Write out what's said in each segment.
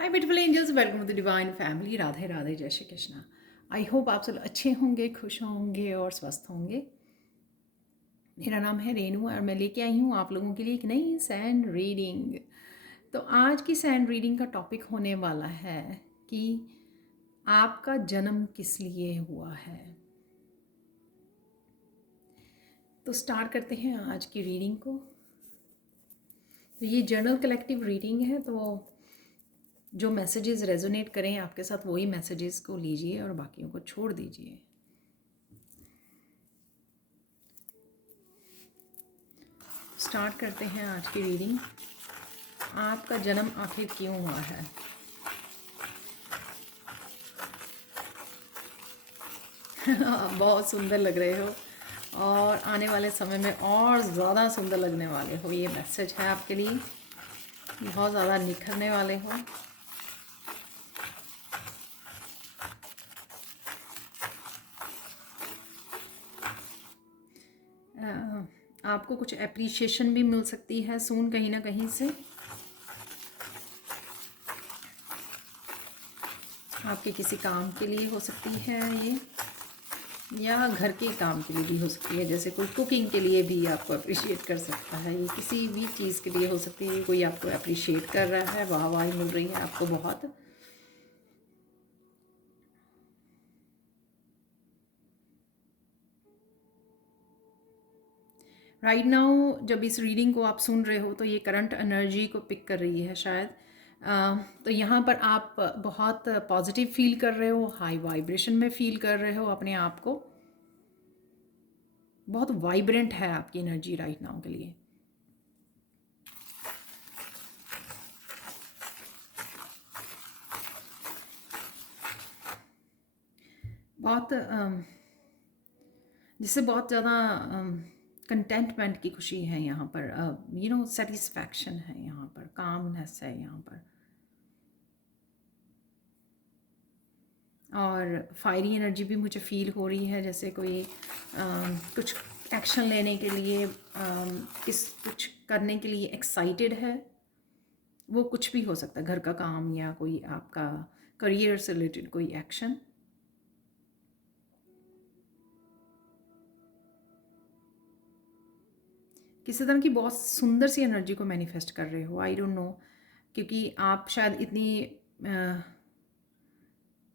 Hi beautiful angels, welcome to the divine family. Radhe Radhe, जय Shri Krishna. I hope आप सब अच्छे होंगे, खुश होंगे और स्वस्थ होंगे। मेरा नाम है रेनू और मैं लेके आई हूँ आप लोगों के लिए एक नई सैंड रीडिंग। तो आज की सैंड रीडिंग का टॉपिक होने वाला है कि आपका जन्म किस लिए हुआ है। तो स्टार्ट करते हैं आज की रीडिंग को। तो ये जर्नल कलेक्टिव रीडिंग है, तो जो मैसेजेस रेजोनेट करें आपके साथ वही मैसेजेस को लीजिए और बाकियों को छोड़ दीजिए। स्टार्ट करते हैं आज की रीडिंग। आपका जन्म आखिर क्यों हुआ है। बहुत सुंदर लग रहे हो और आने वाले समय में और ज़्यादा सुंदर लगने वाले हो। ये मैसेज है आपके लिए, बहुत ज़्यादा निखरने वाले हो। आपको कुछ एप्रिशिएशन भी मिल सकती है सून, कहीं ना कहीं से। आपके किसी काम के लिए हो सकती है ये, या घर के काम के लिए भी हो सकती है। जैसे कोई कुकिंग के लिए भी आपको अप्रिशिएट कर सकता है। ये किसी भी चीज़ के लिए हो सकती है। कोई आपको अप्रिशिएट कर रहा है, वाहवाही मिल रही है आपको बहुत। राइट नाउ जब इस रीडिंग को आप सुन रहे हो तो ये करंट एनर्जी को पिक कर रही है शायद। तो यहाँ पर आप बहुत पॉजिटिव फील कर रहे हो, हाई वाइब्रेशन में फील कर रहे हो अपने आप को। बहुत वाइब्रेंट है आपकी एनर्जी राइट नाउ के लिए। बहुत जिससे बहुत ज़्यादा कंटेंटमेंट की खुशी है यहाँ पर। सेटिस्फैक्शन है यहाँ पर, कामनेस है यहाँ पर। और फायरी एनर्जी भी मुझे फील हो रही है, जैसे कोई कुछ एक्शन लेने के लिए, कुछ करने के लिए एक्साइटेड है। वो कुछ भी हो सकता है, घर का काम या कोई आपका करियर से रिलेटेड कोई एक्शन। किसी तरह की बहुत सुंदर सी एनर्जी को मैनिफेस्ट कर रहे हो। आई डोंट नो, क्योंकि आप शायद इतनी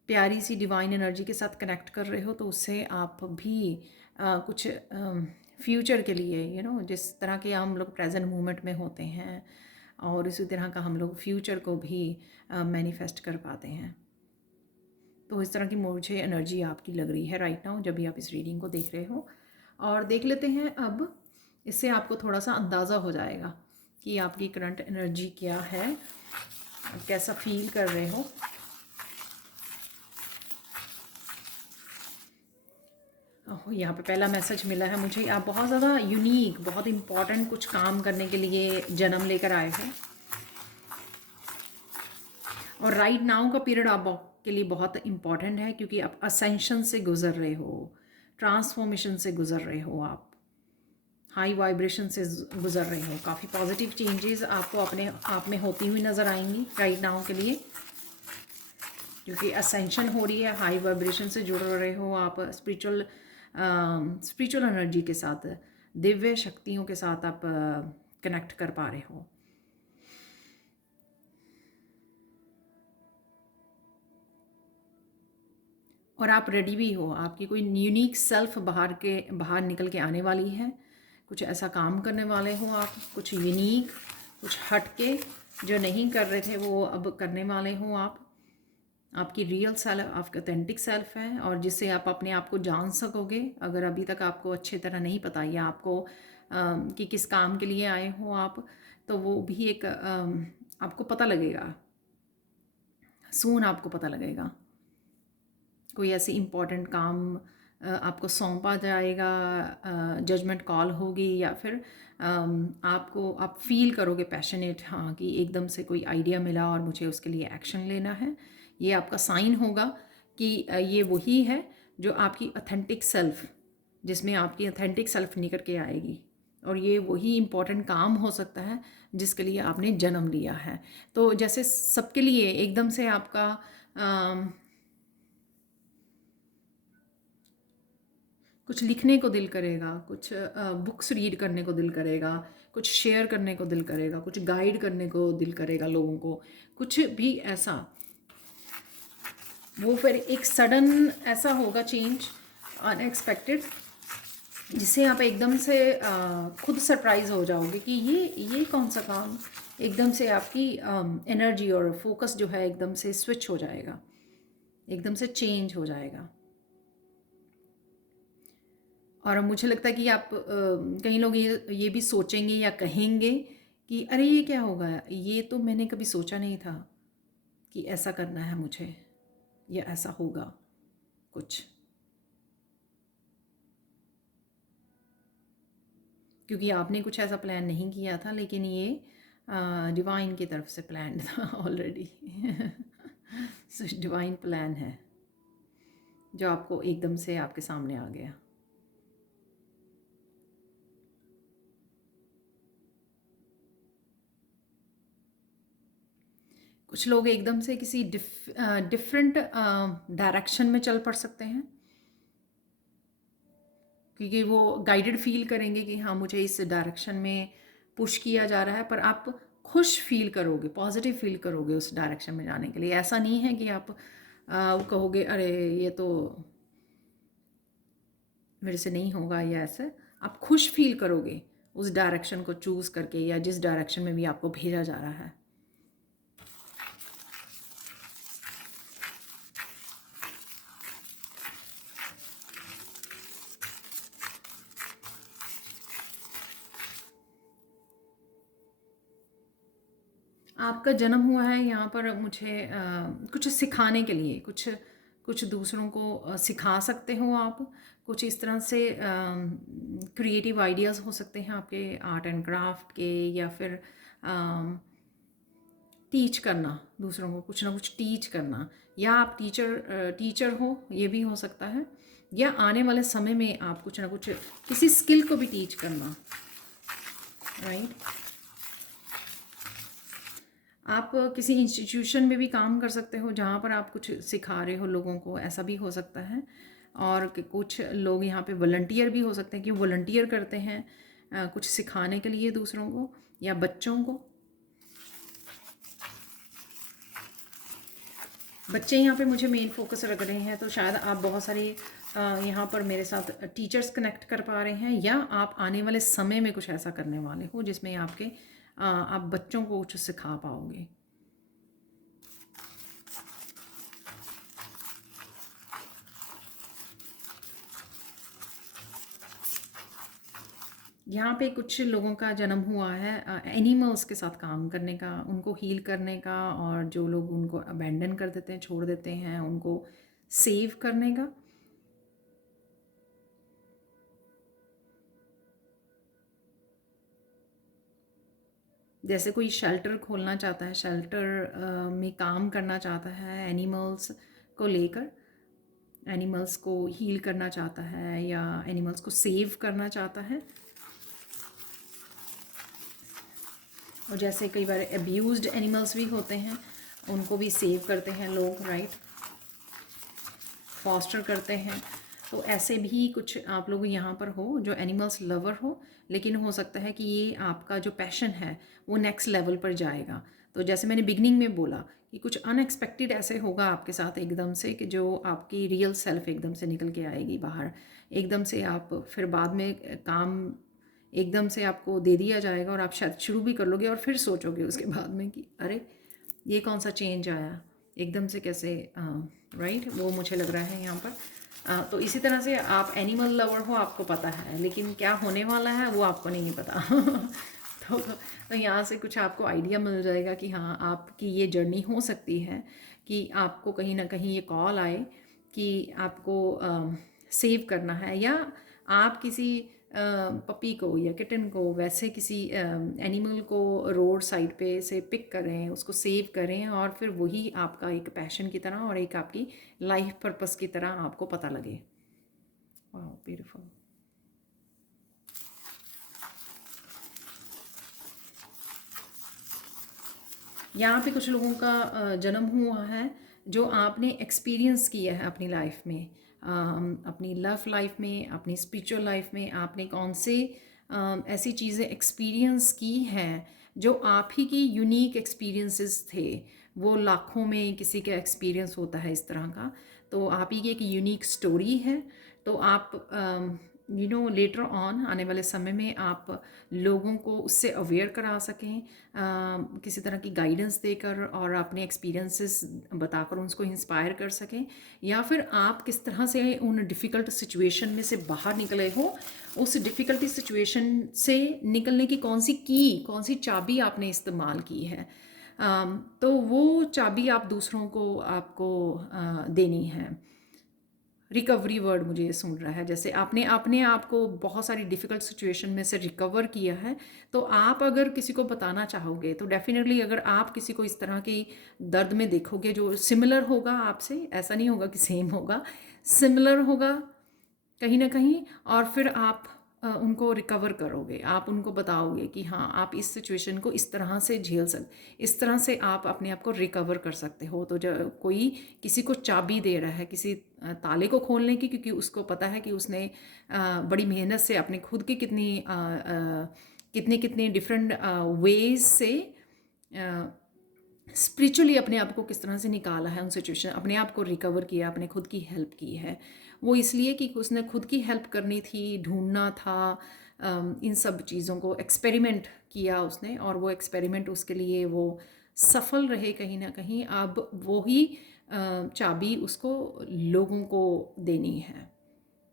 प्यारी सी डिवाइन एनर्जी के साथ कनेक्ट कर रहे हो, तो उससे आप भी कुछ फ्यूचर के लिए जिस तरह के हम लोग प्रेजेंट मोमेंट में होते हैं और इसी तरह का हम लोग फ्यूचर को भी मैनिफेस्ट कर पाते हैं। तो इस तरह की मुझे एनर्जी आपकी लग रही है राइट नाउ जब भी आप इस रीडिंग को देख रहे हो। और देख लेते हैं अब, इससे आपको थोड़ा सा अंदाज़ा हो जाएगा कि आपकी करंट एनर्जी क्या है, कैसा फील कर रहे हो। यहाँ पे पहला मैसेज मिला है मुझे, आप बहुत ज़्यादा यूनिक, बहुत इम्पॉर्टेंट कुछ काम करने के लिए जन्म लेकर आए हो। और राइट नाउ का पीरियड आप के लिए बहुत इम्पॉर्टेंट है, क्योंकि आप असेंशन से गुजर रहे हो, ट्रांसफॉर्मेशन से गुजर रहे हो, आप हाई वाइब्रेशन से गुजर रहे हो। काफ़ी पॉजिटिव चेंजेस आपको अपने आप में होती हुई नज़र आएंगी राइट नाउ के लिए, क्योंकि असेंशन हो रही है, हाई वाइब्रेशन से जुड़ रहे हो आप, स्पिरिचुअल एनर्जी के साथ, दिव्य शक्तियों के साथ आप कनेक्ट कर पा रहे हो। और आप रेडी भी हो, आपकी कोई यूनिक सेल्फ बाहर निकल के आने वाली है। कुछ ऐसा काम करने वाले हो आप, कुछ यूनिक, कुछ हटके जो नहीं कर रहे थे वो अब करने वाले हो आप। आपकी रियल सेल्फ, आपका ऑथेंटिक सेल्फ है, और जिससे आप अपने आप को जान सकोगे। अगर अभी तक आपको अच्छी तरह नहीं पता या आपको कि किस काम के लिए आए हो आप, तो वो भी एक आपको पता लगेगा, सून आपको पता लगेगा। कोई ऐसी इम्पॉर्टेंट काम आपको सौंपा जाएगा, जजमेंट कॉल होगी, या फिर आप फील करोगे पैशनेट, हाँ, कि एकदम से कोई आइडिया मिला और मुझे उसके लिए एक्शन लेना है। ये आपका साइन होगा कि ये वही है जो आपकी ऑथेंटिक सेल्फ, जिसमें आपकी ऑथेंटिक सेल्फ निकल के आएगी। और ये वही इम्पोर्टेंट काम हो सकता है जिसके लिए आपने जन्म लिया है। तो जैसे सबके लिए एकदम से आपका कुछ लिखने को दिल करेगा, कुछ बुक्स रीड करने को दिल करेगा, कुछ शेयर करने को दिल करेगा, कुछ गाइड करने को दिल करेगा लोगों को, कुछ भी ऐसा, वो फिर एक सडन ऐसा होगा चेंज, अनएक्सपेक्टेड, जिससे आप एकदम से खुद सरप्राइज हो जाओगे कि ये कौन सा काम, एकदम से आपकी एनर्जी और फोकस जो है एकदम से स्विच हो जाएगा, एकदम से चेंज हो जाएगा। और मुझे लगता है कि आप कई लोग ये भी सोचेंगे या कहेंगे कि अरे ये क्या होगा, ये तो मैंने कभी सोचा नहीं था कि ऐसा करना है मुझे या ऐसा होगा कुछ, क्योंकि आपने कुछ ऐसा प्लान नहीं किया था, लेकिन ये डिवाइन की तरफ से प्लान था ऑलरेडी। डिवाइन प्लान है जो आपको एकदम से आपके सामने आ गया। कुछ लोग एकदम से किसी डिफरेंट डायरेक्शन में चल पड़ सकते हैं, क्योंकि वो गाइडेड फील करेंगे कि हाँ मुझे इस डायरेक्शन में पुश किया जा रहा है, पर आप खुश फील करोगे, पॉजिटिव फील करोगे उस डायरेक्शन में जाने के लिए। ऐसा नहीं है कि आप कहोगे अरे ये तो मेरे से नहीं होगा या ऐसे, आप खुश फील करोगे उस डायरेक्शन को चूज़ करके या जिस डायरेक्शन में भी आपको भेजा जा रहा है। आपका जन्म हुआ है यहाँ पर मुझे कुछ सिखाने के लिए, कुछ कुछ दूसरों को सिखा सकते हो आप, कुछ इस तरह से क्रिएटिव आइडियाज़ हो सकते हैं आपके आर्ट एंड क्राफ्ट के, या फिर टीच करना, दूसरों को कुछ ना कुछ टीच करना, या आप टीचर हो ये भी हो सकता है, या आने वाले समय में आप कुछ ना कुछ किसी स्किल को भी टीच करना, राइट। आप किसी इंस्टीट्यूशन में भी काम कर सकते हो जहाँ पर आप कुछ सिखा रहे हो लोगों को, ऐसा भी हो सकता है। और कुछ लोग यहाँ पे वॉलंटियर भी हो सकते हैं कि वॉलंटियर करते हैं कुछ सिखाने के लिए दूसरों को या बच्चों को। बच्चे यहाँ पे मुझे मेन फोकस रख रहे हैं, तो शायद आप बहुत सारे यहाँ पर मेरे साथ टीचर्स कनेक्ट कर पा रहे हैं, या आप आने वाले समय में कुछ ऐसा करने वाले हो जिसमें आप बच्चों को कुछ सिखा पाओगे। यहाँ पे कुछ लोगों का जन्म हुआ है एनिमल्स के साथ काम करने का, उनको हील करने का, और जो लोग उनको अबैंडन कर देते हैं, छोड़ देते हैं, उनको सेव करने का। जैसे कोई शेल्टर खोलना चाहता है, शेल्टर में काम करना चाहता है एनिमल्स को लेकर, एनिमल्स को हील करना चाहता है या एनिमल्स को सेव करना चाहता है। और जैसे कई बार अब्यूज्ड एनिमल्स भी होते हैं, उनको भी सेव करते हैं लोग, राइट, फॉस्टर करते हैं। तो ऐसे भी कुछ आप लोग यहाँ पर हो जो एनिमल्स लवर हो, लेकिन हो सकता है कि ये आपका जो पैशन है वो नेक्स्ट लेवल पर जाएगा। तो जैसे मैंने बिगनिंग में बोला कि कुछ अनएक्सपेक्टेड ऐसे होगा आपके साथ एकदम से कि जो आपकी रियल सेल्फ एकदम से निकल के आएगी बाहर, एकदम से आप फिर बाद में काम एकदम से आपको दे दिया जाएगा और आप शायद शुरू भी कर लोगे और फिर सोचोगे उसके बाद में कि अरे ये कौन सा चेंज आया एकदम से, कैसे, राइट, वो मुझे लग रहा है यहाँ पर। तो इसी तरह से आप एनिमल लवर हो, आपको पता है, लेकिन क्या होने वाला है वो आपको नहीं पता। तो यहाँ से कुछ आपको आइडिया मिल जाएगा कि हाँ आपकी ये जर्नी हो सकती है कि आपको कहीं ना कहीं ये कॉल आए कि आपको सेव करना है, या आप किसी पपी को या किटन को, वैसे किसी एनिमल को रोड साइड पे से पिक करें, उसको सेव करें, और फिर वही आपका एक पैशन की तरह और एक आपकी लाइफ पर्पस की तरह आपको पता लगे। वाह ब्यूटीफुल। यहाँ पे कुछ लोगों का जन्म हुआ है जो आपने एक्सपीरियंस किया है अपनी लाइफ में, अपनी लव लाइफ में, अपनी स्पिरिचुअल लाइफ में आपने कौन से ऐसी चीज़ें एक्सपीरियंस की हैं जो आप ही की यूनिक एक्सपीरियंसेस थे। वो लाखों में किसी का एक्सपीरियंस होता है इस तरह का, तो आप ही की एक यूनिक स्टोरी है। तो आप लेटर ऑन आने वाले समय में आप लोगों को उससे अवेयर करा सकें, किसी तरह की गाइडेंस देकर और अपने एक्सपीरियंसेस बताकर उनको इंस्पायर कर सकें, या फिर आप किस तरह से उन डिफ़िकल्ट सिचुएशन में से बाहर निकले हो, उस डिफ़िकल्टी सिचुएशन से निकलने की कौन सी चाबी आपने इस्तेमाल की है। तो वो चाबी आप दूसरों को आपको देनी है। रिकवरी वर्ड मुझे ये सुन रहा है, जैसे आपने अपने आप को बहुत सारी डिफ़िकल्ट सिचुएशन में से रिकवर किया है, तो आप अगर किसी को बताना चाहोगे तो डेफ़िनेटली अगर आप किसी को इस तरह की दर्द में देखोगे जो सिमिलर होगा आपसे, ऐसा नहीं होगा कि सेम होगा, सिमिलर होगा कहीं ना कहीं, और फिर आप उनको रिकवर करोगे, आप उनको बताओगे कि हाँ आप इस सिचुएशन को इस तरह से झेल इस तरह से आप अपने आप को रिकवर कर सकते हो। तो जब कोई किसी को चाबी दे रहा है किसी ताले को खोलने की, क्योंकि उसको पता है कि उसने बड़ी मेहनत से अपने खुद की कितने कितने डिफरेंट वेज से स्पिरिचुअली अपने आप को किस तरह से निकाला है उन सिचुएशन, अपने आप को रिकवर किया, अपने खुद की हेल्प की है। वो इसलिए कि उसने खुद की हेल्प करनी थी, ढूंढना था, इन सब चीज़ों को एक्सपेरिमेंट किया उसने, और वो एक्सपेरिमेंट उसके लिए वो सफल रहे कहीं ना कहीं। अब वो ही चाबी उसको लोगों को देनी है,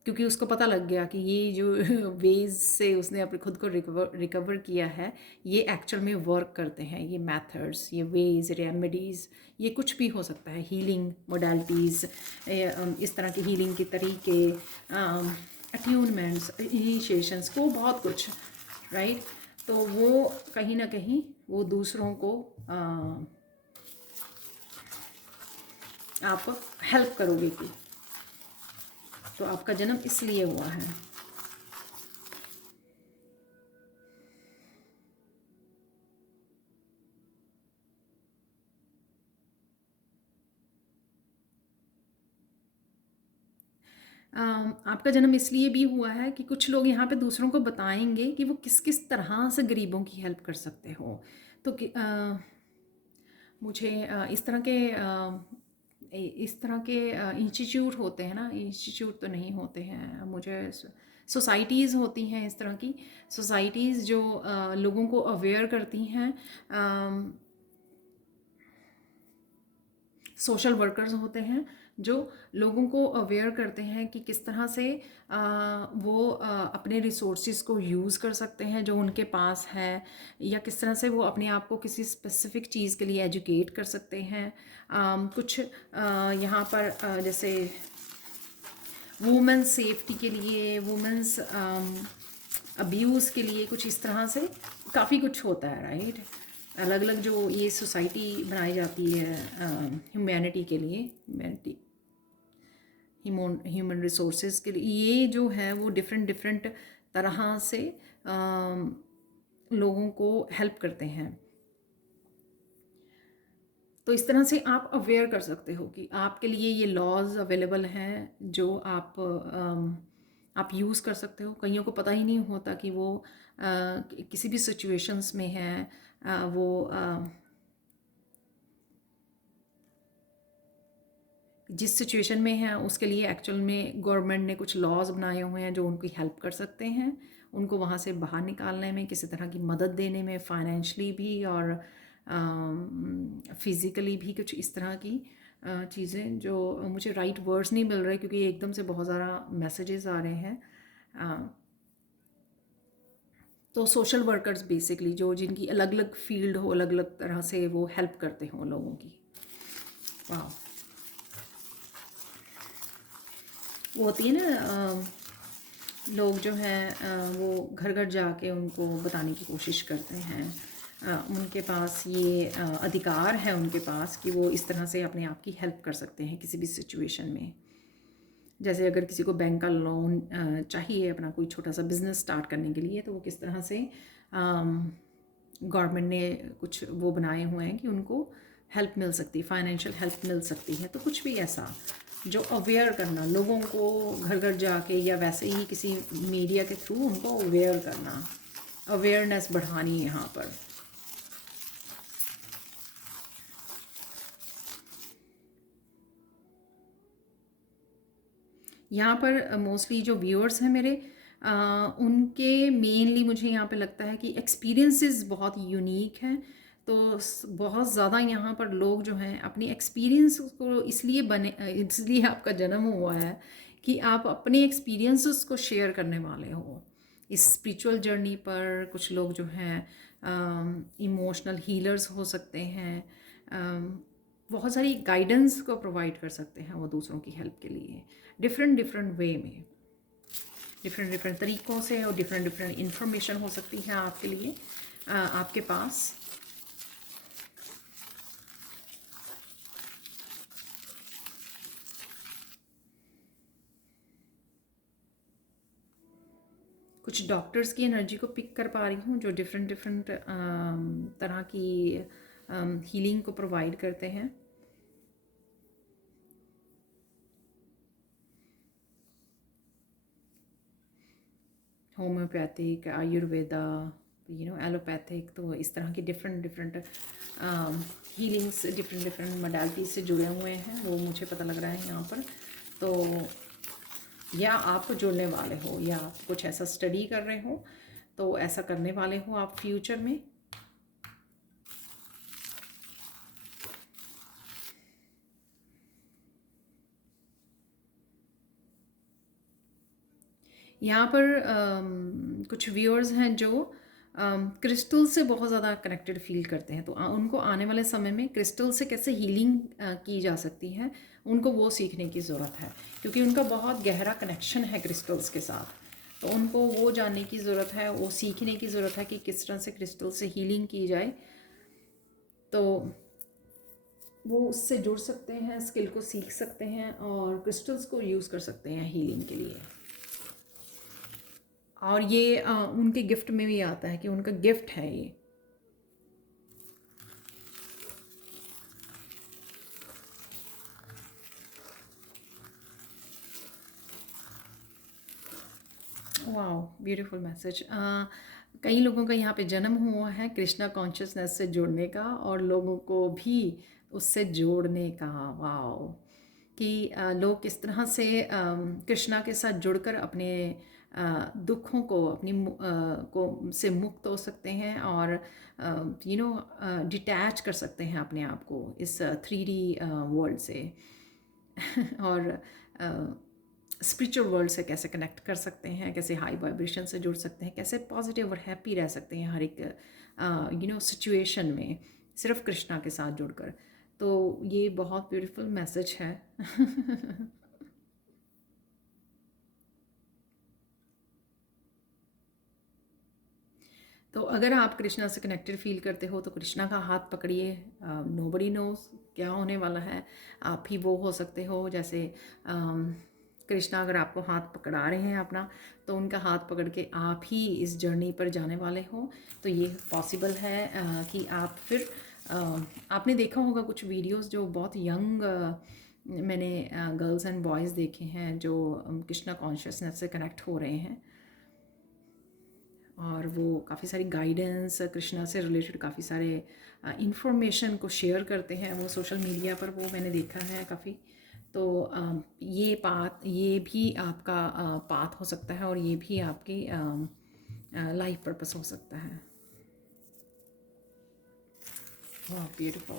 क्योंकि उसको पता लग गया कि ये जो वेज से उसने अपने खुद को रिकवर किया है ये एक्चुअल में वर्क करते हैं। ये मेथड्स, ये वेज, रेमेडीज़, ये कुछ भी हो सकता है, हीलिंग मोडालिटीज़, इस तरह के हीलिंग के तरीके, अट्यूनमेंट्स, इनिशिएशंस को बहुत कुछ, राइट। तो वो कहीं ना कहीं वो दूसरों को आप हेल्प करोगे कि तो आपका जन्म इसलिए हुआ है। आपका जन्म इसलिए भी हुआ है कि कुछ लोग यहाँ पे दूसरों को बताएंगे कि वो किस किस तरह से गरीबों की हेल्प कर सकते हो। तो मुझे इस तरह के इंस्टीट्यूट होते हैं ना, इंस्टीट्यूट तो नहीं होते हैं, मुझे सोसाइटीज़ होती हैं इस तरह की सोसाइटीज़ जो लोगों को अवेयर करती हैं। सोशल वर्कर्स होते हैं जो लोगों को अवेयर करते हैं कि किस तरह से वो अपने रिसोर्सेज को यूज़ कर सकते हैं जो उनके पास है, या किस तरह से वो अपने आप को किसी स्पेसिफिक चीज़ के लिए एजुकेट कर सकते हैं। कुछ यहाँ पर जैसे वुमेंस सेफ्टी के लिए, वुमेंस अब्यूज़ के लिए, कुछ इस तरह से काफ़ी कुछ होता है, राइट। अलग अलग जो ये सोसाइटी बनाई जाती है ह्यूमैनिटी के लिए, ह्यूमन रिसोर्सेज के लिए, ये जो है वो डिफरेंट डिफरेंट तरह से लोगों को हेल्प करते हैं। तो इस तरह से आप अवेयर कर सकते हो कि आपके लिए ये लॉज अवेलेबल हैं जो आप यूज़ कर सकते हो। कईयों को पता ही नहीं होता कि वो किसी भी सिचुएशंस में हैं, वो जिस सिचुएशन में है उसके लिए एक्चुअल में गवर्नमेंट ने कुछ लॉज बनाए हुए हैं जो उनकी हेल्प कर सकते हैं, उनको वहाँ से बाहर निकालने में, किसी तरह की मदद देने में, फाइनेंशली भी और फिज़िकली भी, कुछ इस तरह की चीज़ें। जो मुझे राइट वर्ड्स नहीं मिल रहे क्योंकि एकदम से बहुत ज़्यादा मैसेजेस आ रहे हैं। तो सोशल वर्कर्स बेसिकली जो जिनकी अलग अलग फील्ड हो, अलग अलग तरह से वो हेल्प करते हों लोगों की। वाह, वो होती है ना, लोग जो हैं वो घर घर जाके उनको बताने की कोशिश करते हैं, उनके पास ये अधिकार है उनके पास कि वो इस तरह से अपने आप की हेल्प कर सकते हैं किसी भी सिचुएशन में। जैसे अगर किसी को बैंक का लोन चाहिए अपना कोई छोटा सा बिजनेस स्टार्ट करने के लिए, तो वो किस तरह से गवर्नमेंट ने कुछ वो बनाए हुए हैं कि उनको हेल्प मिल सकती है, फाइनेंशियल हेल्प मिल सकती है। तो कुछ भी ऐसा जो अवेयर करना लोगों को, घर घर जाके या वैसे ही किसी मीडिया के थ्रू उनको अवेयर करना, अवेयरनेस बढ़ानी यहाँ पर। यहाँ पर मोस्टली जो व्यूअर्स हैं मेरे, उनके मेनली मुझे यहाँ पे लगता है कि एक्सपीरियंसेस बहुत यूनिक हैं। तो बहुत ज़्यादा यहाँ पर लोग जो हैं अपनी एक्सपीरियंस को इसलिए इसलिए आपका जन्म हुआ है कि आप अपने एक्सपीरियंसेस को शेयर करने वाले हो इस स्पिरिचुअल जर्नी पर। कुछ लोग जो हैं इमोशनल हीलर्स हो सकते हैं, बहुत सारी गाइडेंस को प्रोवाइड कर सकते हैं वो दूसरों की हेल्प के लिए, डिफरेंट डिफरेंट वे में, डिफरेंट डिफरेंट तरीक़ों से, और डिफरेंट डिफरेंट इंफॉर्मेशन हो सकती है आपके लिए, आपके पास। कुछ डॉक्टर्स की एनर्जी को पिक कर पा रही हूँ जो डिफरेंट डिफरेंट तरह की हीलिंग को प्रोवाइड करते हैं। होम्योपैथिक, आयुर्वेदा, एलोपैथिक, तो इस तरह की different different healings different different modalities से जुड़े हुए हैं, वो मुझे पता लग रहा है यहाँ पर। तो या आप जुड़ने वाले हो, या आप कुछ ऐसा स्टडी कर रहे हो, तो ऐसा करने वाले हो आप फ्यूचर में। यहाँ पर कुछ व्यूअर्स हैं जो क्रिस्टल से बहुत ज़्यादा कनेक्टेड फील करते हैं, तो उनको आने वाले समय में क्रिस्टल से कैसे हीलिंग की जा सकती है, उनको वो सीखने की ज़रूरत है, क्योंकि उनका बहुत गहरा कनेक्शन है क्रिस्टल्स के साथ। तो उनको वो जानने की ज़रूरत है, वो सीखने की ज़रूरत है कि किस तरह से क्रिस्टल से हीलिंग की जाए। तो वो उससे जुड़ सकते हैं, स्किल को सीख सकते हैं, और क्रिस्टल्स को यूज़ कर सकते हैं हीलिंग के लिए। और ये उनके गिफ्ट में भी आता है कि उनका गिफ्ट है ये। Wow, beautiful message. कई लोगों का यहाँ पे जन्म हुआ है कृष्णा कॉन्शियसनेस से जुड़ने का, और लोगों को भी उससे जोड़ने का। वाओ, कि लोग किस तरह से कृष्णा के साथ जुड़कर अपने दुखों को, अपनी को से मुक्त हो सकते हैं, और डिटैच कर सकते हैं अपने आप को इस 3D वर्ल्ड से और स्पिरिचुअल वर्ल्ड से कैसे कनेक्ट कर सकते हैं, कैसे हाई वाइब्रेशन से जुड़ सकते हैं, कैसे पॉजिटिव और हैप्पी रह सकते हैं हर एक सिचुएशन में, सिर्फ कृष्णा के साथ जुड़कर। तो ये बहुत ब्यूटीफुल मैसेज है। तो अगर आप कृष्णा से कनेक्टेड फील करते हो तो कृष्णा का हाथ पकड़िए। नोबडी नोज क्या होने वाला है, आप ही वो हो सकते हो। जैसे कृष्णा अगर आपको हाथ पकड़ा रहे हैं अपना, तो उनका हाथ पकड़ के आप ही इस जर्नी पर जाने वाले हो। तो ये पॉसिबल है कि आप फिर आपने देखा होगा कुछ वीडियोस जो बहुत यंग मैंने गर्ल्स एंड बॉयज़ देखे हैं जो कृष्णा कॉन्शियसनेस से कनेक्ट हो रहे हैं, और वो काफ़ी सारी गाइडेंस कृष्णा से रिलेटेड काफ़ी सारे इंफॉर्मेशन को शेयर करते हैं वो सोशल मीडिया पर, वो मैंने देखा है काफ़ी। तो ये भी आपका पाथ हो सकता है, और ये भी आपकी लाइफ पर्पस हो सकता है। वाह, ब्यूटीफुल।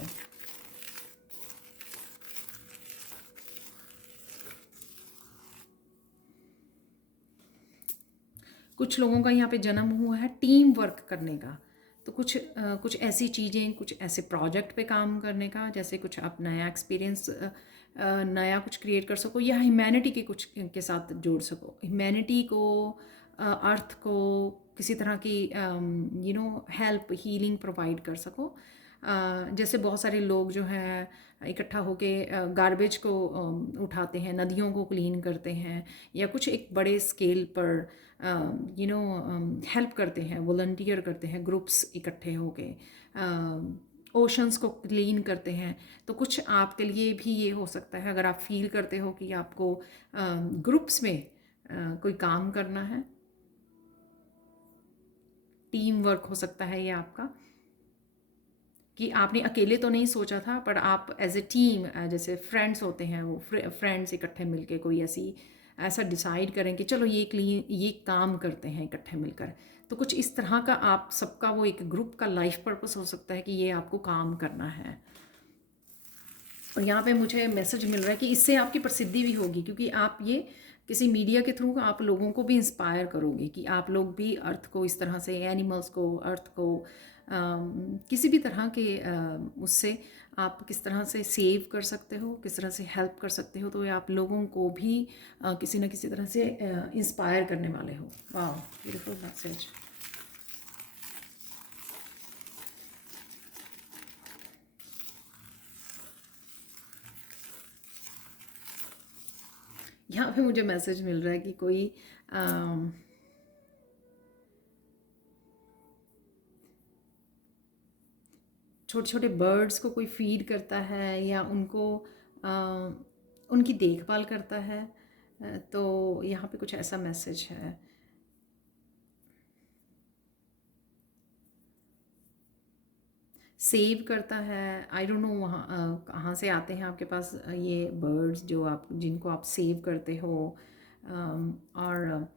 कुछ लोगों का यहाँ पे जन्म हुआ है टीम वर्क करने का, तो कुछ ऐसी चीज़ें, कुछ ऐसे प्रोजेक्ट पे काम करने का, जैसे कुछ आप नया एक्सपीरियंस, नया कुछ क्रिएट कर सको, या ह्यूमैनिटी के कुछ के साथ जोड़ सको, ह्यूमैनिटी को, अर्थ को किसी तरह की हेल्प, हीलिंग प्रोवाइड कर सको। जैसे बहुत सारे लोग जो हैं इकट्ठा होके गार्बेज को उठाते हैं, नदियों को क्लीन करते हैं, या कुछ एक बड़े स्केल पर हेल्प करते हैं, वॉलंटियर करते हैं, ग्रुप्स इकट्ठे होके ओशंस को क्लीन करते हैं। तो कुछ आपके लिए भी ये हो सकता है, अगर आप फील करते हो कि आपको ग्रुप्स में कोई काम करना है, टीम वर्क हो सकता है ये आपका, कि आपने अकेले तो नहीं सोचा था, पर आप एज ए टीम, जैसे फ्रेंड्स होते हैं, वो फ्रेंड्स इकट्ठे मिलके कोई ऐसा डिसाइड करें कि चलो ये काम करते हैं इकट्ठे मिलकर। तो कुछ इस तरह का आप सबका वो एक ग्रुप का लाइफ पर्पस हो सकता है कि ये आपको काम करना है। और यहाँ पे मुझे मैसेज मिल रहा है कि इससे आपकी प्रसिद्धि भी होगी, क्योंकि आप ये किसी मीडिया के थ्रू आप लोगों को भी इंस्पायर करोगे कि आप लोग भी अर्थ को इस तरह से, एनिमल्स को, अर्थ को किसी भी तरह के उससे आप किस तरह से सेव कर सकते हो, किस तरह से हेल्प कर सकते हो, तो ये आप लोगों को भी किसी न किसी तरह से इंस्पायर करने वाले हो। वाह, ब्यूटीफुल मैसेज। यहाँ पे मुझे मैसेज मिल रहा है कि कोई छोटे छोटे बर्ड्स को कोई फीड करता है या उनको उनकी देखभाल करता है। तो यहाँ पे कुछ ऐसा मैसेज है। सेव करता है, आई डोंट नो वहाँ कहाँ से आते हैं आपके पास ये बर्ड्स जो आप जिनको आप सेव करते हो और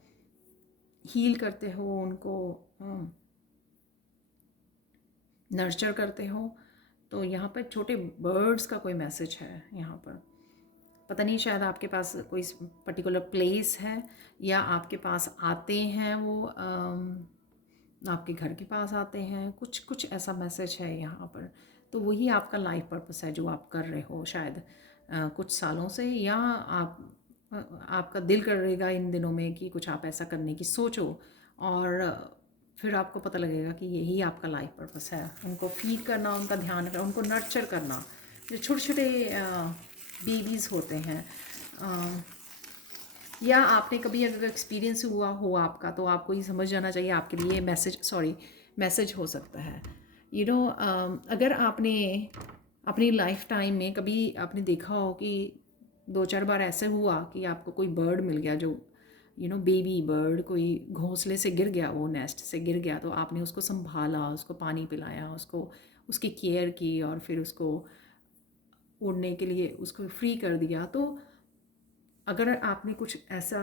हील करते हो, उनको नर्चर करते हो। तो यहाँ पर छोटे बर्ड्स का कोई मैसेज है यहाँ पर। पता नहीं, शायद आपके पास कोई पर्टिकुलर प्लेस है या आपके पास आते हैं, वो आपके घर के पास आते हैं, कुछ ऐसा मैसेज है यहाँ पर। तो वही आपका लाइफ पर्पस है जो आप कर रहे हो शायद कुछ सालों से, या आपका दिल करेगा इन दिनों में कि कुछ आप ऐसा करने की सोचो, और फिर आपको पता लगेगा कि यही आपका लाइफ पर्पस है। उनको फीड करना, उनका ध्यान रखना, उनको नर्चर करना। जो छोटे छोटे बेबीज़ होते हैं, या आपने कभी अगर एक्सपीरियंस हुआ हो आपका, तो आपको ये समझ जाना चाहिए आपके लिए मैसेज हो सकता है। अगर आपने अपनी लाइफ टाइम में कभी आपने देखा हो कि 2-4 बार ऐसे हुआ कि आपको कोई बर्ड मिल गया जो बेबी बर्ड कोई घोंसले से गिर गया, वो नेस्ट से गिर गया, तो आपने उसको संभाला, उसको पानी पिलाया, उसकी केयर की, और फिर उसको उड़ने के लिए उसको फ्री कर दिया। तो अगर आपने कुछ ऐसा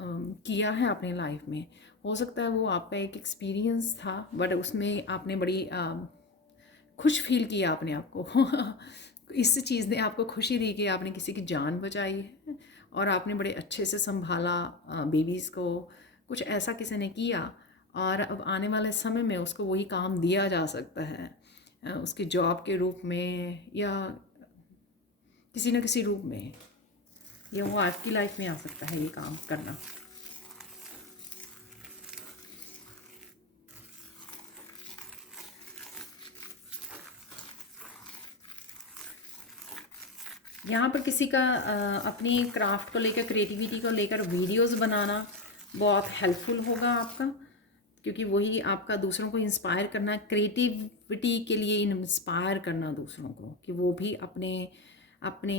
किया है अपने लाइफ में, हो सकता है वो आपका एक एक्सपीरियंस था, बट उसमें आपने बड़ी खुश फील किया अपने आप को इस चीज़ ने आपको खुशी दी कि आपने किसी की जान बचाई है, और आपने बड़े अच्छे से संभाला बेबीज़ को। कुछ ऐसा किसी ने किया, और अब आने वाले समय में उसको वही काम दिया जा सकता है, उसकी जॉब के रूप में या किसी न किसी रूप में, या वो आपकी लाइफ में आ सकता है ये काम करना। यहाँ पर किसी का अपनी क्राफ्ट को लेकर, क्रिएटिविटी को लेकर वीडियोस बनाना बहुत हेल्पफुल होगा आपका, क्योंकि वही आपका दूसरों को इंस्पायर करना, क्रिएटिविटी के लिए इंस्पायर करना दूसरों को, कि वो भी अपने अपने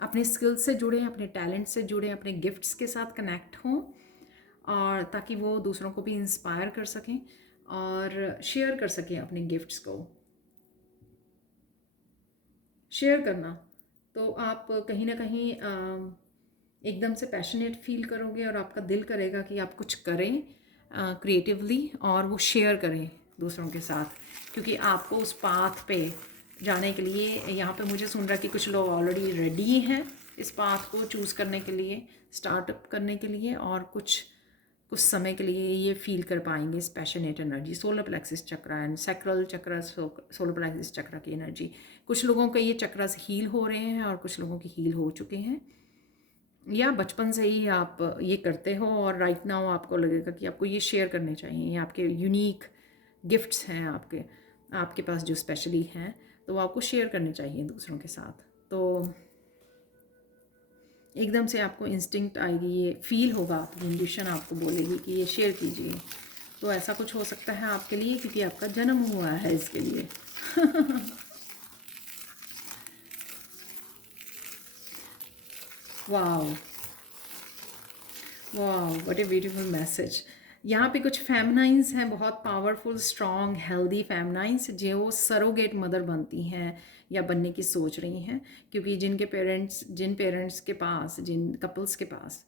अपने स्किल्स से जुड़े, अपने टैलेंट से जुड़े, अपने गिफ्ट्स के साथ कनेक्ट हों, और ताकि वो दूसरों को भी इंस्पायर कर सकें और शेयर कर सकें अपने गिफ्ट्स को। शेयर करना, तो आप कहीं ना कहीं एकदम से पैशनेट फील करोगे, और आपका दिल करेगा कि आप कुछ करें क्रिएटिवली, और वो शेयर करें दूसरों के साथ, क्योंकि आपको उस पाथ पे जाने के लिए, यहाँ पे मुझे सुन रहा है कि कुछ लोग ऑलरेडी रेडी हैं इस पाथ को चूज़ करने के लिए, स्टार्टअप करने के लिए, और कुछ समय के लिए ये फील कर पाएंगे इस passionate energy, solar plexus chakra and sacral chakra, solar plexus chakra की एनर्जी। कुछ लोगों का ये चक्रास हील हो रहे हैं, और कुछ लोगों की हील हो चुके हैं, या बचपन से ही आप ये करते हो, और राइट नाउ आपको लगेगा कि आपको ये शेयर करने चाहिए, ये आपके यूनिक गिफ्ट्स हैं आपके, आपके पास जो स्पेशली हैं, तो वो आपको शेयर करने चाहिए दूसरों के साथ। तो एकदम से आपको इंस्टिंक्ट आएगी, ये फील होगा, आपकी इंट्यूशन आपको बोलेगी कि ये शेयर कीजिए। तो ऐसा कुछ हो सकता है आपके लिए, क्योंकि आपका जन्म हुआ है इसके लिए। वाओ, वाह, व्हाट ए ब्यूटीफुल मैसेज। यहाँ पे कुछ फेमनाइंस हैं, बहुत पावरफुल, स्ट्रॉन्ग, हेल्दी फेमनाइंस, जो सरोगेट मदर बनती हैं या बनने की सोच रही हैं। क्योंकि जिन पेरेंट्स के पास, जिन कपल्स के पास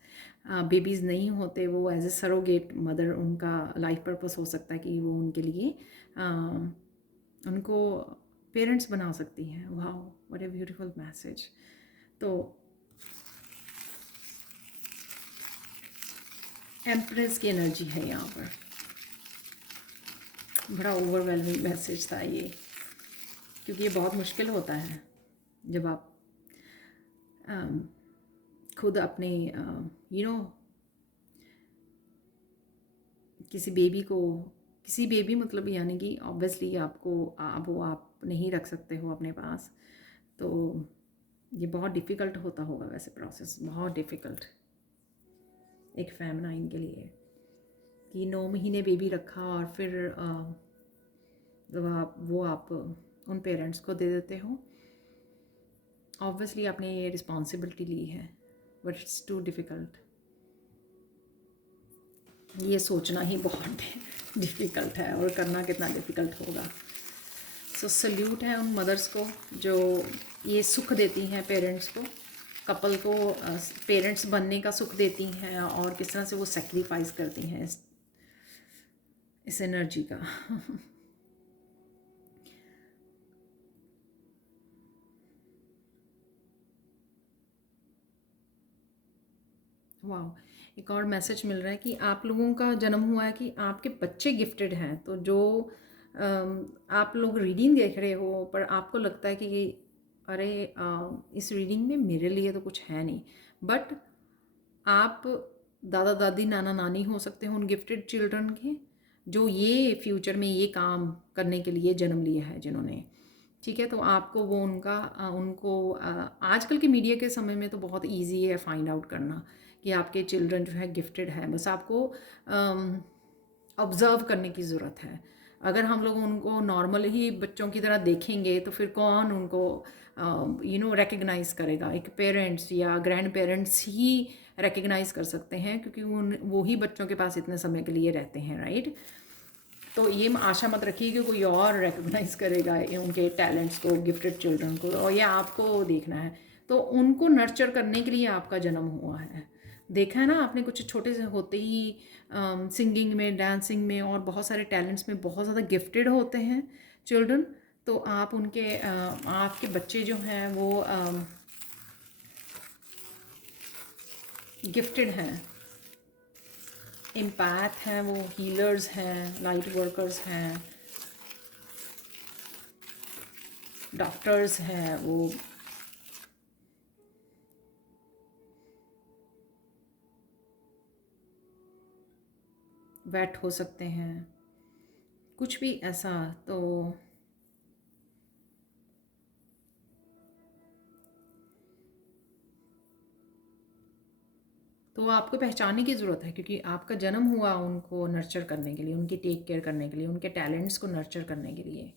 बेबीज़ नहीं होते, वो एज ए सरोगेट मदर, उनका लाइफ पर्पस हो सकता है कि वो उनके लिए उनको पेरेंट्स बना सकती हैं। वाह, व्हाट ए ब्यूटीफुल मैसेज। तो एम्प्रेस की एनर्जी है यहाँ पर। बड़ा ओवरवेलमिंग मैसेज था ये, क्योंकि ये बहुत मुश्किल होता है जब आप खुद अपने किसी बेबी मतलब, यानी कि ऑब्वियसली आपको वो आप नहीं रख सकते हो अपने पास। तो ये बहुत डिफ़िकल्ट होता होगा वैसे, प्रोसेस बहुत डिफ़िकल्ट एक फेमिनाइन के लिए, कि 9 महीने बेबी रखा और फिर जब आप उन पेरेंट्स को दे देते हो। ऑब्वियसली आपने ये रिस्पॉन्सिबिलिटी ली है, बट इट्स टू डिफ़िकल्ट। ये सोचना ही बहुत डिफ़िकल्ट है, और करना कितना डिफ़िकल्ट होगा। सो सल्यूट है उन मदर्स को जो ये सुख देती हैं पेरेंट्स को, कपल को पेरेंट्स बनने का सुख देती हैं, और किस तरह से वो सेक्रीफाइस करती हैं इस एनर्जी का। वाह, एक और मैसेज मिल रहा है कि आप लोगों का जन्म हुआ है, कि आपके बच्चे गिफ्टेड हैं। तो जो आप लोग रीडिंग देख रहे हो, पर आपको लगता है कि अरे इस रीडिंग में मेरे लिए तो कुछ है नहीं, बट आप दादा दादी, नाना नानी हो सकते हो उन गिफ्टेड चिल्ड्रन के, जो ये फ्यूचर में ये काम करने के लिए जन्म लिया है जिन्होंने। ठीक है, तो आपको वो उनको आजकल के मीडिया के समय में तो बहुत इजी है फाइंड आउट करना कि आपके चिल्ड्रन जो है गिफ्टेड है। बस आपको ऑब्ज़र्व करने की ज़रूरत है। अगर हम लोग उनको नॉर्मल ही बच्चों की तरह देखेंगे, तो फिर कौन उनको रिकग्नाइज़ करेगा। एक पेरेंट्स या ग्रैंड पेरेंट्स ही रिकग्नाइज़ कर सकते हैं, क्योंकि वो ही बच्चों के पास इतने समय के लिए रहते हैं, राइट। तो ये आशा मत रखिए कि कोई और रिकग्नाइज़ करेगा उनके टैलेंट्स को, गिफ्टेड चिल्ड्रन को, और ये आपको देखना है। तो उनको नर्चर करने के लिए आपका जन्म हुआ है। देखा है ना आपने, कुछ छोटे से होते ही सिंगिंग में, डांसिंग में, और बहुत सारे टैलेंट्स में बहुत ज़्यादा गिफ्टेड होते हैं चिल्ड्रन। तो आप उनके आपके बच्चे जो हैं वो गिफ्टेड हैं, एम्पैथ हैं, वो हीलर्स हैं, लाइट वर्कर्स हैं, डॉक्टर्स हैं, वो वेट हो सकते हैं, कुछ भी ऐसा। तो आपको पहचानने की ज़रूरत है, क्योंकि आपका जन्म हुआ उनको नर्चर करने के लिए, उनकी टेक केयर करने के लिए, उनके टैलेंट्स को नर्चर करने के लिए।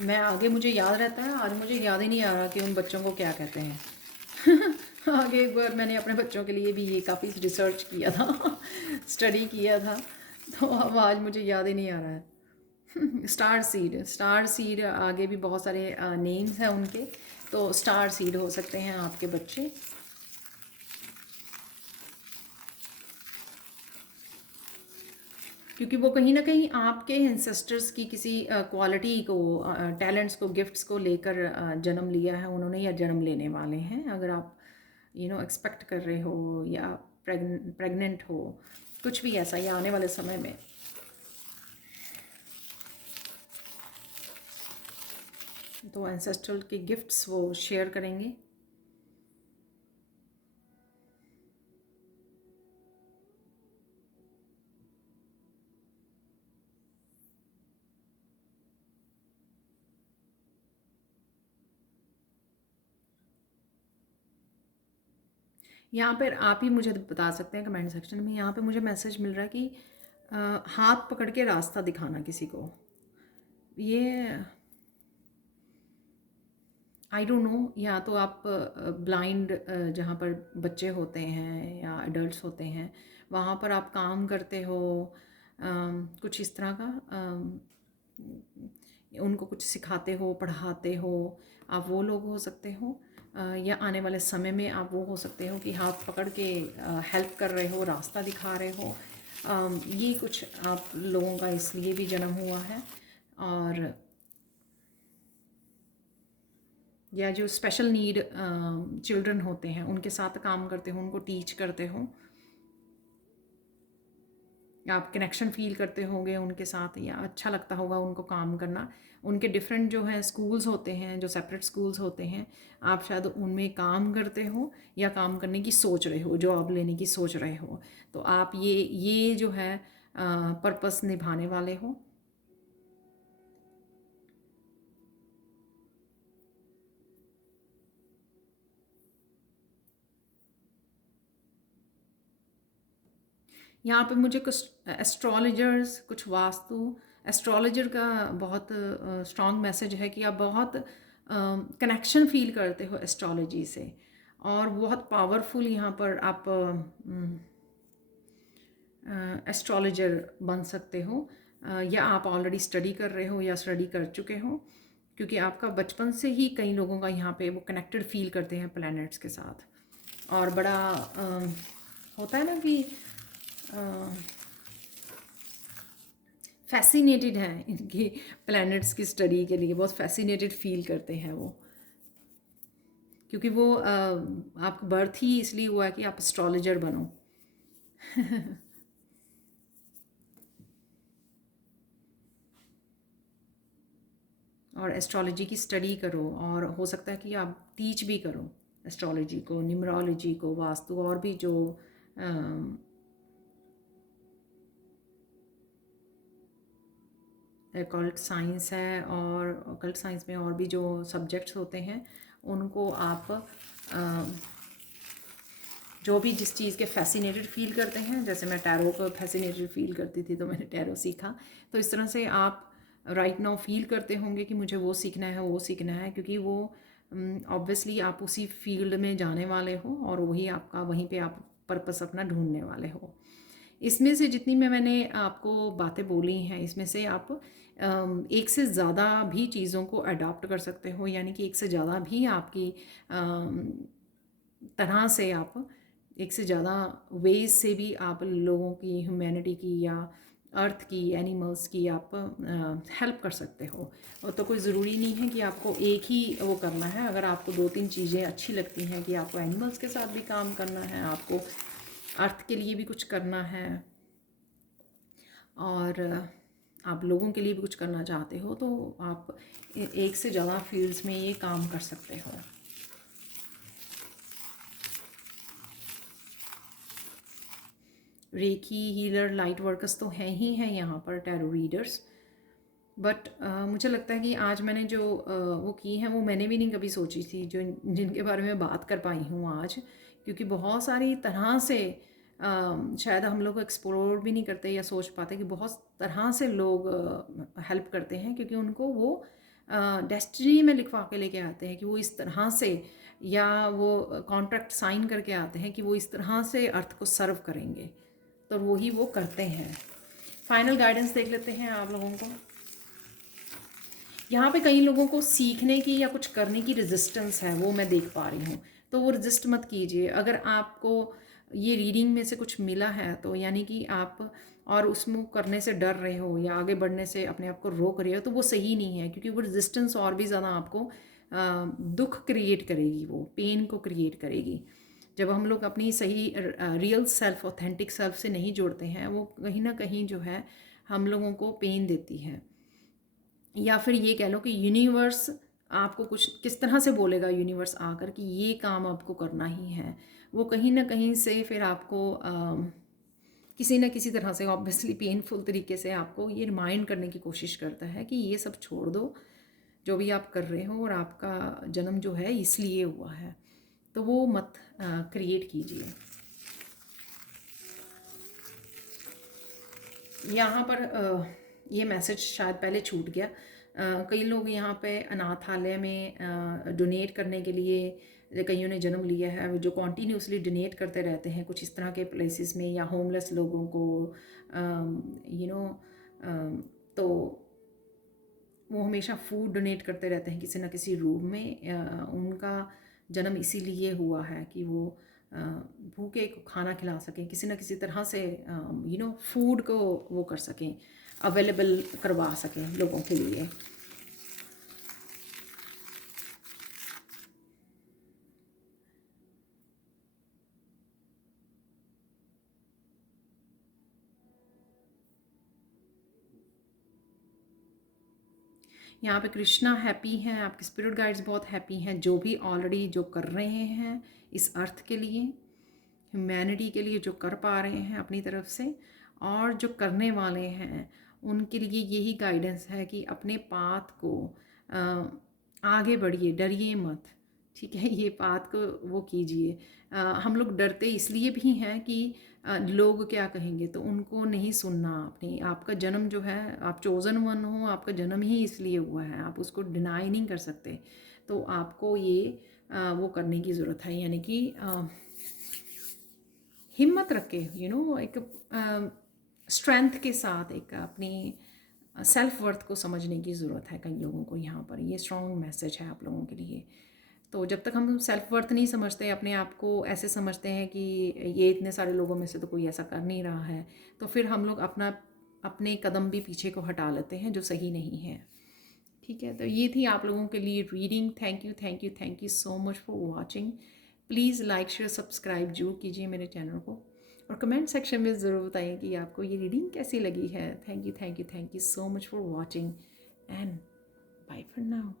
मैं आगे, मुझे याद रहता है, आज मुझे याद ही नहीं आ रहा कि उन बच्चों को क्या कहते हैं। आगे एक बार मैंने अपने बच्चों के लिए भी ये काफ़ी रिसर्च किया था, स्टडी किया था, तो अब आज मुझे याद ही नहीं आ रहा है। स्टार सीड आगे भी बहुत सारे नेम्स हैं उनके। तो स्टार सीड हो सकते हैं आपके बच्चे। क्योंकि वो कहीं ना कहीं आपके एंसेस्टर्स की किसी क्वालिटी को, टैलेंट्स को, गिफ्ट्स को लेकर जन्म लिया है उन्होंने, या जन्म लेने वाले हैं। अगर आप एक्सपेक्ट कर रहे हो, या प्रेग्नेंट हो, कुछ भी ऐसा, या आने वाले समय में। तो एंसेस्ट्रल के गिफ्ट्स वो शेयर करेंगे। यहाँ पर आप ही मुझे बता सकते हैं कमेंट सेक्शन में। यहाँ पे मुझे मैसेज मिल रहा है कि हाथ पकड़ के रास्ता दिखाना किसी को, ये आई डोंट नो। या तो आप ब्लाइंड जहाँ पर बच्चे होते हैं या एडल्ट्स होते हैं वहाँ पर आप काम करते हो, कुछ इस तरह का, उनको कुछ सिखाते हो, पढ़ाते हो, आप वो लोग हो सकते हो। या आने वाले समय में आप वो हो सकते हो कि हाथ पकड़ के हेल्प कर रहे हो, रास्ता दिखा रहे हो। ये कुछ आप लोगों का इसलिए भी जन्म हुआ है। और या जो स्पेशल नीड चिल्ड्रन होते हैं उनके साथ काम करते हो, उनको टीच करते हो, आप कनेक्शन फील करते होंगे उनके साथ, या अच्छा लगता होगा उनको काम करना। उनके डिफरेंट जो हैं स्कूल्स होते हैं, जो सेपरेट स्कूल्स होते हैं, आप शायद उनमें काम करते हो या काम करने की सोच रहे हो, जॉब लेने की सोच रहे हो। तो आप ये जो है पर्पस निभाने वाले हो। यहाँ पे मुझे कुछ एस्ट्रोलॉजर्स, कुछ वास्तु एस्ट्रोलॉजर का बहुत स्ट्रॉन्ग मैसेज है कि आप बहुत कनेक्शन फील करते हो एस्ट्रोलॉजी से, और बहुत पावरफुल यहाँ पर आप एस्ट्रोलॉजर बन सकते हो। या आप ऑलरेडी स्टडी कर रहे हो या स्टडी कर चुके हो, क्योंकि आपका बचपन से ही कई लोगों का यहाँ पे वो कनेक्टेड फील करते हैं प्लैनेट्स के साथ। और बड़ा होता है ना कि फैसिनेटेड हैं इनके प्लैनेट्स की स्टडी के लिए, बहुत फैसिनेटेड फील करते हैं वो, क्योंकि वो आपका बर्थ ही इसलिए हुआ कि आप एस्ट्रोलॉजर बनो। और एस्ट्रोलॉजी की स्टडी करो, और हो सकता है कि आप टीच भी करो एस्ट्रोलॉजी को, न्यूमरोलॉजी को, वास्तु, और भी जो ऑकल्ट साइंस है, और ऑकल्ट साइंस में और भी जो सब्जेक्ट्स होते हैं उनको आप जो भी जिस चीज़ के फैसिनेटेड फील करते हैं, जैसे मैं टैरो को फैसिनेटेड फील करती थी तो मैंने टैरो सीखा, तो इस तरह से आप राइट नाउ फील करते होंगे कि मुझे वो सीखना है, वो सीखना है, क्योंकि वो ऑब्वियसली आप उसी फील्ड में जाने वाले हो और वही आपका, वहीं पे आप पर्पस अपना ढूंढने वाले हो। इसमें से जितनी मैंने आपको बातें बोली हैं, इसमें से आप एक से ज़्यादा भी चीज़ों को अडॉप्ट कर सकते हो, यानी कि एक से ज़्यादा भी आपकी तरह से आप एक से ज़्यादा वेज से भी आप लोगों की, ह्यूमैनिटी की या अर्थ की, एनिमल्स की आप हेल्प कर सकते हो। और तो कोई ज़रूरी नहीं है कि आपको एक ही वो करना है। अगर आपको 2-3 चीज़ें अच्छी लगती हैं कि आपको एनिमल्स के साथ भी काम करना है, आपको अर्थ के लिए भी कुछ करना है, और आप लोगों के लिए भी कुछ करना चाहते हो, तो आप एक से ज़्यादा फील्ड्स में ये काम कर सकते हो। रेकी हीलर, लाइट वर्कर्स तो हैं ही हैं यहाँ पर, टैरो रीडर्स। बट मुझे लगता है कि आज मैंने जो वो की हैं वो मैंने भी नहीं कभी सोची थी, जो जिनके बारे में बात कर पाई हूँ आज, क्योंकि बहुत सारी तरह से शायद हम लोग एक्सप्लोर भी नहीं करते या सोच पाते कि बहुत तरह से लोग हेल्प करते हैं, क्योंकि उनको वो डेस्टिनी में लिखवा के लेके आते हैं कि वो इस तरह से, या वो कॉन्ट्रैक्ट साइन करके आते हैं कि वो इस तरह से अर्थ को सर्व करेंगे, तो वही वो करते हैं। फाइनल गाइडेंस देख लेते हैं आप लोगों को। यहाँ पे कई लोगों को सीखने की या कुछ करने की रेजिस्टेंस है, वो मैं देख पा रही हूँ, तो वो रेजिस्ट मत कीजिए। अगर आपको ये रीडिंग में से कुछ मिला है तो यानी कि आप और उसमें करने से डर रहे हो या आगे बढ़ने से अपने आप को रोक रहे हो, तो वो सही नहीं है, क्योंकि वो रेजिस्टेंस और भी ज़्यादा आपको दुख क्रिएट करेगी, वो पेन को क्रिएट करेगी। जब हम लोग अपनी सही रियल सेल्फ, ऑथेंटिक सेल्फ से नहीं जोड़ते हैं, वो कहीं ना कहीं जो है हम लोगों को पेन देती है। या फिर ये कह लो कि यूनिवर्स आपको कुछ किस तरह से बोलेगा, यूनिवर्स आकर कि ये काम आपको करना ही है, वो कहीं ना कहीं से फिर आपको किसी न किसी तरह से ऑब्वियसली पेनफुल तरीके से आपको ये रिमाइंड करने की कोशिश करता है कि ये सब छोड़ दो जो भी आप कर रहे हो, और आपका जन्म जो है इसलिए हुआ है। तो वो मत क्रिएट कीजिए। यहाँ पर ये मैसेज शायद पहले छूट गया। कई लोग यहाँ पे अनाथालय में डोनेट करने के लिए कईयों ने जन्म लिया है, जो कॉन्टीन्यूसली डोनेट करते रहते हैं कुछ इस तरह के प्लेसेस में, या होमलेस लोगों को यू नो तो वो हमेशा फूड डोनेट करते रहते हैं किसी न किसी रूप में। उनका जन्म इसीलिए हुआ है कि वो भूखे को खाना खिला सकें, किसी न किसी तरह से फूड को वो कर सकें, अवेलेबल करवा सकें लोगों के लिए। यहाँ पे कृष्णा हैप्पी हैं, आपके स्पिरिट गाइड्स बहुत हैप्पी हैं, जो भी ऑलरेडी जो कर रहे हैं इस अर्थ के लिए, ह्यूमैनिटी के लिए जो कर पा रहे हैं अपनी तरफ से, और जो करने वाले हैं उनके लिए यही गाइडेंस है कि अपने पाथ को आगे बढ़िए, डरिए मत, ठीक है। ये बात को वो कीजिए। हम लोग डरते इसलिए भी हैं कि लोग क्या कहेंगे, तो उनको नहीं सुनना। अपनी आपका जन्म जो है, आप चोज़न वन हो, आपका जन्म ही इसलिए हुआ है, आप उसको डिनाई नहीं कर सकते। तो आपको ये वो करने की ज़रूरत है, यानी कि हिम्मत रख के एक स्ट्रेंथ के साथ एक अपनी सेल्फ वर्थ को समझने की ज़रूरत है कई लोगों को। यहाँ पर ये स्ट्रॉन्ग मैसेज है आप लोगों के लिए। तो जब तक हम सेल्फ वर्थ नहीं समझते, अपने आप को ऐसे समझते हैं कि ये इतने सारे लोगों में से तो कोई ऐसा कर नहीं रहा है, तो फिर हम लोग अपने कदम भी पीछे को हटा लेते हैं, जो सही नहीं है, ठीक है। तो ये थी आप लोगों के लिए reading. Thank you so much for watching. Please like share subscribe जरूर कीजिए मेरे चैनल को, और कमेंट सेक्शन में ज़रूर बताइए कि आपको ये रीडिंग कैसी लगी है। Thank you so much for watching, and bye for now.